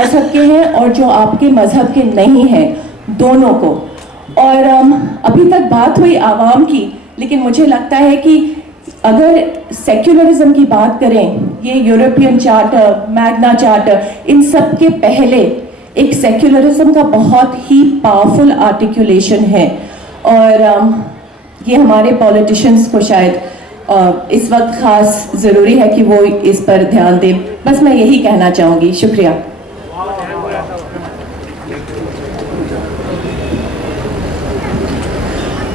مذہب کے ہیں اور جو آپ کے مذہب کے نہیں ہیں، دونوں کو. اور ابھی تک بات ہوئی عوام کی، لیکن مجھے لگتا ہے کہ اگر سیکولرزم کی بات کریں، یہ یورپین چارٹر، میگنا چارٹر، ان سب کے پہلے ایک سیکولرزم کا بہت ہی پاورفل آرٹیکولیشن ہے. اور یہ ہمارے پولیٹیشنز کو شاید اس وقت خاص ضروری ہے کہ وہ اس پر دھیان دیں. بس میں یہی کہنا چاہوں گی. شکریہ.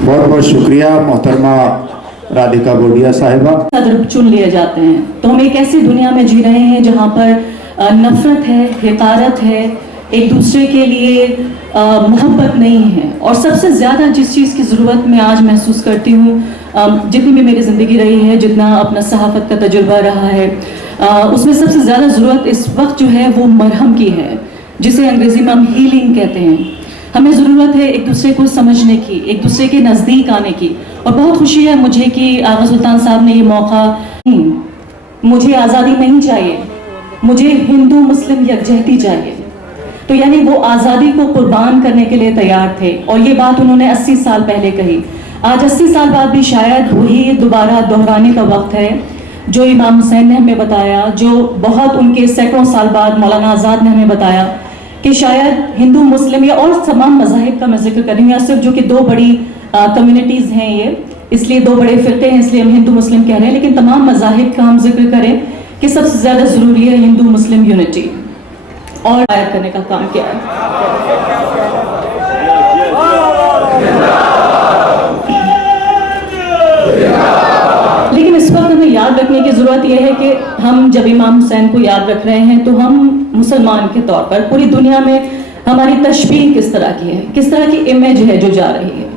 بہت بہت شکریہ محترمہ رادھیکا بوڈیا صاحبہ. صدر چن لیے جاتے ہیں تو ہم ایک ایسی دنیا میں جی رہے ہیں جہاں پر نفرت ہے، حقارت ہے، ایک دوسرے کے لیے محبت نہیں ہے. اور سب سے زیادہ جس چیز کی ضرورت میں آج محسوس کرتی ہوں، جتنی بھی میری زندگی رہی ہے، جتنا اپنا صحافت کا تجربہ رہا ہے، اس میں سب سے زیادہ ضرورت اس وقت جو ہے وہ مرہم کی ہے، جسے انگریزی میں ہم ہیلنگ کہتے ہیں. ہمیں ضرورت ہے ایک دوسرے کو سمجھنے کی، ایک دوسرے کے نزدیک آنے کی. اور بہت خوشی ہے مجھے کہ آغا سلطان صاحب نے یہ موقع. مجھے آزادی نہیں چاہیے، مجھے ہندو مسلم یکجہتی چاہیے. تو یعنی وہ آزادی کو قربان کرنے کے لیے تیار تھے، اور یہ بات انہوں نے 80 سال پہلے کہی. آج 80 سال بعد بھی شاید وہی دوبارہ دہرانے کا وقت ہے جو امام حسین نے ہمیں بتایا، جو بہت ان کے سینکڑوں سال بعد مولانا آزاد نے ہمیں بتایا کہ شاید ہندو مسلم یا اور تمام مذاہب کا میں ذکر کر رہی ہوں، یا صرف جو کہ دو بڑی کمیونٹیز ہیں، یہ اس لیے دو بڑے فرقے ہیں اس لیے ہم ہندو مسلم کہہ رہے ہیں، لیکن تمام مذاہب کا ہم ذکر کریں کہ سب سے زیادہ ضروری ہے ہندو مسلم یونٹی اور آیت کرنے کا کام کیا ہے. لیکن اس وقت ہمیں یاد رکھنے کی ضرورت یہ ہے کہ ہم جب امام حسین کو یاد رکھ رہے ہیں تو ہم مسلمان کے طور پر پوری دنیا میں ہماری تشبیہ کس طرح کی ہے، کس طرح کی امیج ہے جو جا رہی ہے.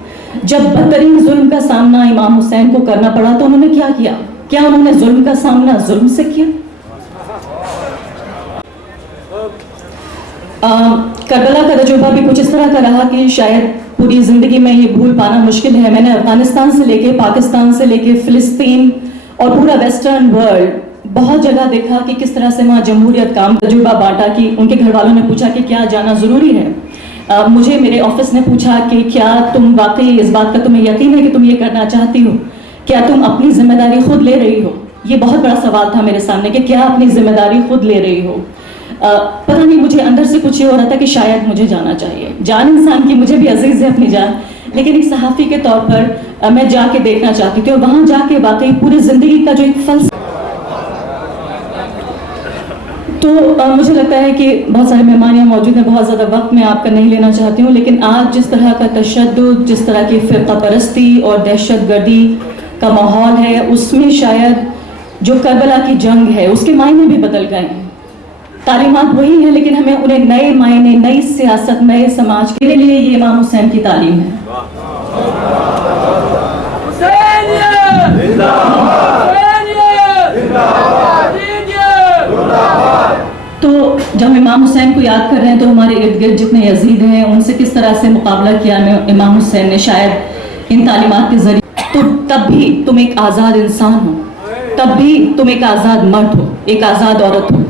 جب بدترین ظلم کا سامنا امام حسین کو کرنا پڑا تو انہوں نے کیا کیا؟ کیا انہوں نے ظلم کا سامنا ظلم سے کیا؟ کربلا کا تجربہ بھی کچھ اس طرح کا رہا کہ شاید پوری زندگی میں یہ بھول پانا مشکل ہے. میں نے افغانستان سے لے کے پاکستان سے لے کے فلسطین اور پورا ویسٹرن ورلڈ بہت جگہ دیکھا کہ کس طرح سے وہاں جمہوریت کام تجربہ بانٹا کہ ان کے گھر والوں نے پوچھا کہ کیا جانا ضروری ہے. مجھے میرے آفس نے پوچھا کہ کیا تم واقعی اس بات کا تمہیں یقین ہے کہ تم یہ کرنا چاہتی ہو؟ کیا تم اپنی ذمہ داری خود لے رہی ہو؟ یہ بہت بڑا سوال تھا میرے سامنے کہ کیا اپنی ذمہ داری خود لے رہی ہو. پتہ نہیں مجھے اندر سے کچھ یہ ہو رہا تھا کہ شاید مجھے جانا چاہیے. جان انسان کی مجھے بھی عزیز ہے اپنی جان، لیکن ایک صحافی کے طور پر میں جا کے دیکھنا چاہتی تھی اور وہاں جا کے واقعی پوری زندگی کا جو ایک فلسفہ. تو مجھے لگتا ہے کہ بہت سارے مہمان یہاں موجود ہیں، بہت زیادہ وقت میں آپ کا نہیں لینا چاہتی ہوں، لیکن آج جس طرح کا تشدد، جس طرح کی فرقہ پرستی اور دہشت گردی کا ماحول ہے، اس میں شاید جو کربلا کی جنگ ہے اس کے معنی بھی بدل گئے ہیں. تعلیمات وہی ہیں لیکن ہمیں انہیں نئے معنی، نئی سیاست، نئے سماج کے لیے یہ امام حسین کی تعلیم ہے. تو جب ہم امام حسین کو یاد کر رہے ہیں تو ہمارے ارد گرد جتنے یزید ہیں ان سے کس طرح سے مقابلہ کیا امام حسین نے شاید ان تعلیمات کے ذریعے. تو تب بھی تم ایک آزاد انسان ہو، تب بھی تم ایک آزاد مرد ہو، ایک آزاد عورت ہو.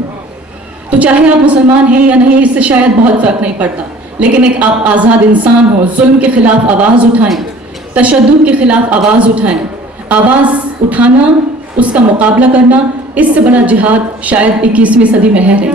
تو چاہے آپ مسلمان ہیں یا نہیں اس سے شاید بہت فرق نہیں پڑتا، لیکن ایک آپ آزاد انسان ہو. ظلم کے خلاف آواز اٹھائیں، تشدد کے خلاف آواز اٹھائیں. آواز اٹھانا، اس کا مقابلہ کرنا، اس سے بڑا جہاد شاید 21ویں صدی میں ہے نہیں.